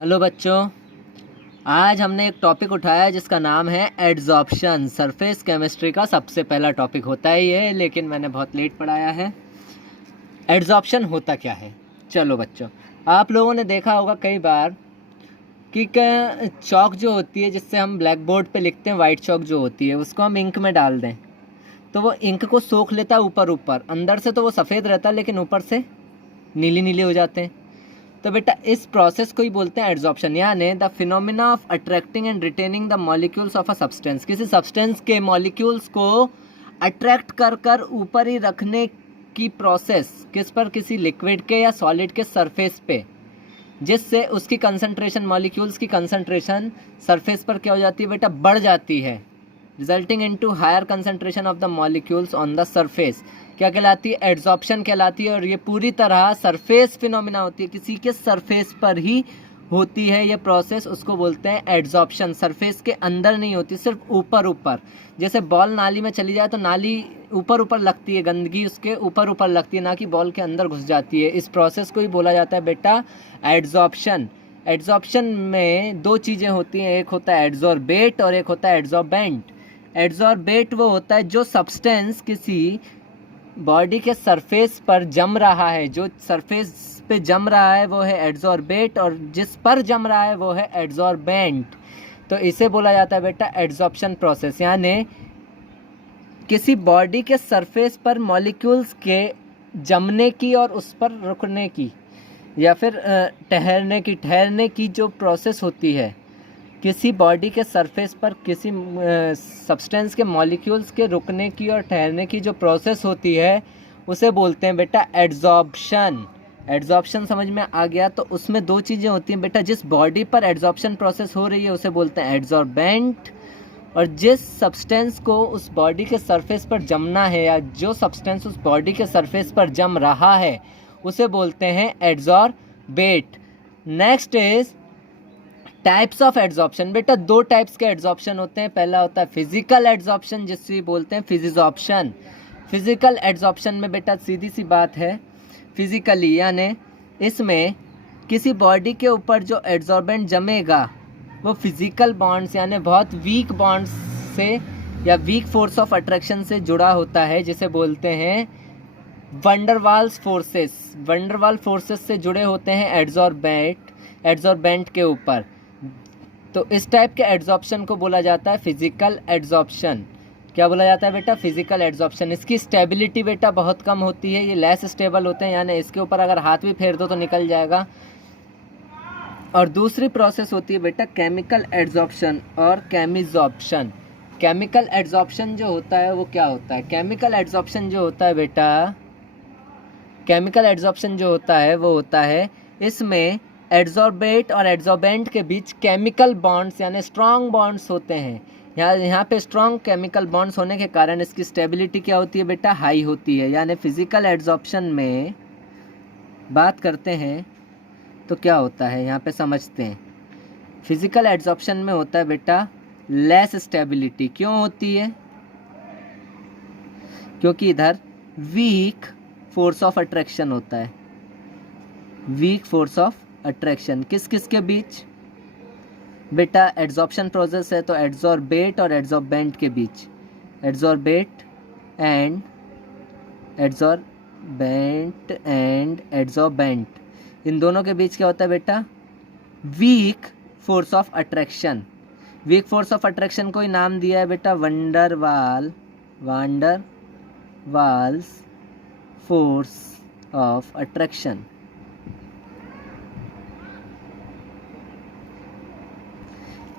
Hello बच्चों, आज हमने एक टॉपिक उठाया है जिसका नाम है एड्जॉर्प्शन। सरफेस केमिस्ट्री का सबसे पहला टॉपिक होता है ये, लेकिन मैंने बहुत लेट पढ़ाया है। एड्जॉर्प्शन होता क्या है? चलो बच्चों, आप लोगों ने देखा होगा कई बार कि चॉक जो होती है जिससे हम ब्लैक बोर्ड पे लिखते हैं, वाइट चॉक जो होती है उसको हम इंक में डाल दें तो वो इंक को सोख लेता है ऊपर ऊपर। अंदर से तो वो सफ़ेद रहता है लेकिन ऊपर से नीली नीली हो जाते हैं। तो बेटा इस प्रोसेस को ही बोलते हैं एड्जॉर्प्शन, यानी the phenomena of attracting and retaining the molecules of a substance. किसी सब्सटेंस के मॉलिक्यूल्स को अट्रैक्ट कर कर ऊपर ही रखने की प्रोसेस, किस पर? किसी लिक्विड के या सॉलिड के सरफेस पे, जिससे उसकी कंसंट्रेशन, मॉलिक्यूल्स की कंसंट्रेशन सरफेस पर क्या हो जाती है बेटा? बढ़ जाती है, resulting into higher concentration of the molecules on the surface. क्या कहलाती है? एड्जॉर्प्शन कहलाती है। और ये पूरी तरह सरफेस फिनोमिना होती है, किसी के सरफेस पर ही होती है ये प्रोसेस, उसको बोलते हैं एड्जॉर्प्शन। सरफेस के अंदर नहीं होती, सिर्फ ऊपर ऊपर। जैसे बॉल नाली में चली जाए तो नाली ऊपर ऊपर लगती है, गंदगी उसके ऊपर ऊपर लगती है, ना कि बॉल के अंदर घुस जाती है। इस प्रोसेस को ही बोला जाता है बेटा एड्जॉर्प्शन। एड्जॉर्प्शन में दो चीज़ें होती हैं, एक होता है एड्जॉर्बेट और एक होता है एड्जॉर्बेंट। एड्जॉर्बेट वो होता है जो सब्सटेंस किसी बॉडी के सरफेस पर जम रहा है, जो सरफेस पे जम रहा है वो है एड्जॉर्बेट, और जिस पर जम रहा है वो है एड्जॉर्बेंट। तो इसे बोला जाता है बेटा एड्जॉर्प्शन प्रोसेस, यानी किसी बॉडी के सरफेस पर मॉलिक्यूल्स के जमने की और उस पर रुकने की या फिर ठहरने की जो प्रोसेस होती है, किसी बॉडी के सरफेस पर किसी सब्सटेंस के मॉलिक्यूल्स के रुकने की और ठहरने की जो प्रोसेस होती है उसे बोलते हैं बेटा एड्जॉर्प्शन। एड्जॉर्प्शन समझ में आ गया? तो उसमें दो चीज़ें होती हैं बेटा, जिस बॉडी पर एड्जॉर्प्शन प्रोसेस हो रही है उसे बोलते हैं एड्जॉर्बेंट, और जिस सब्सटेंस को उस बॉडी के सरफेस पर जमना है या जो सब्सटेंस उस बॉडी के सरफेस पर जम रहा है उसे बोलते हैं adsorbate. Next is types of adsorption. बेटा दो टाइप्स के एड्जॉर्प्शन होते हैं। पहला होता है फिजिकल एड्जॉर्प्शन, जिसे बोलते हैं फिजिजॉर्प्शन। फिजिकल एड्जॉर्प्शन में बेटा सीधी सी बात है, फिजिकली यानी इसमें किसी बॉडी के ऊपर जो एड्जॉर्बेंट जमेगा वो फिजिकल बॉन्ड्स यानी बहुत वीक बॉन्ड्स से या वीक फोर्स ऑफ अट्रैक्शन से जुड़ा होता है, जिसे बोलते हैं वंडरवाल्स फोर्सेस। वंडरवाल फोर्सेस से जुड़े होते हैं एड्जॉर्बेंट के ऊपर। तो इस टाइप के एड्जॉर्प्शन को बोला जाता है फिजिकल एड्जॉर्प्शन। क्या बोला जाता है बेटा? Physical adsorption. इसकी स्टेबिलिटी बेटा बहुत कम होती है, ये लेस स्टेबल होते हैं, यानी इसके ऊपर अगर हाथ भी फेर दो तो निकल जाएगा। और दूसरी प्रोसेस होती है बेटा केमिकल एड्जॉर्प्शन और केमिजॉर्प्शन। केमिकल एड्जॉर्प्शन जो होता है वो क्या होता है? केमिकल एड्जॉर्प्शन जो होता है बेटा, केमिकल एड्जॉर्प्शन जो होता है वो होता है इसमें एड्जॉर्बेट और एड्जॉर्बेंट के बीच केमिकल बॉन्ड्स यानी स्ट्रॉन्ग बॉन्ड्स होते हैं। यहाँ पे स्ट्रॉन्ग केमिकल बॉन्ड्स होने के कारण इसकी स्टेबिलिटी क्या होती है बेटा? हाई होती है। यानी फिजिकल एड्जॉर्प्शन में बात करते हैं तो क्या होता है यहाँ पे समझते हैं। फिजिकल एड्जॉर्प्शन में होता है बेटा लेस स्टेबिलिटी। क्यों होती है? क्योंकि इधर वीक फोर्स ऑफ अट्रैक्शन होता है। वीक फोर्स ऑफ अट्रैक्शन किस किस के बीच बेटा? एड्जॉर्प्शन प्रोसेस है तो एड्जॉर्बेट और एड्जॉर्बेंट के बीच, एड्जॉर्बेट एंड एड्जॉर्बेंट, इन दोनों के बीच क्या होता है बेटा? Weak force of attraction. Weak force of attraction को ही नाम दिया है बेटा वाल्स फोर्स ऑफ अट्रैक्शन।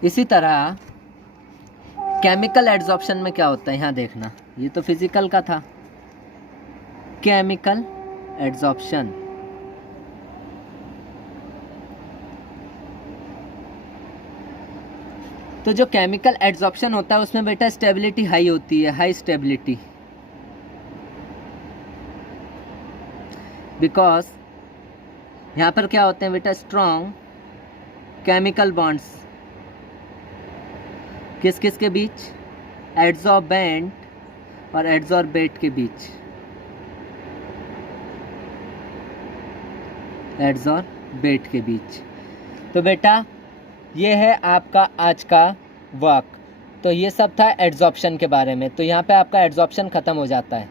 इसी तरह केमिकल एड्जॉर्प्शन में क्या होता है यहाँ देखना, ये तो फिजिकल का था। केमिकल एड्जॉर्प्शन तो जो केमिकल एड्जॉर्प्शन होता है उसमें बेटा स्टेबिलिटी हाई होती है, हाई स्टेबिलिटी, बिकॉज यहाँ पर क्या होते हैं बेटा? स्ट्रॉन्ग केमिकल बॉन्ड्स किस किस के बीच? एड्जॉर्बेंट और एड्जॉर्बेट के बीच। एड्जॉर्बेट के बीच तो बेटा ये है आपका आज का वर्क। तो ये सब था एड्जॉर्प्शन के बारे में। तो यहाँ पे आपका एड्जॉर्प्शन ख़त्म हो जाता है।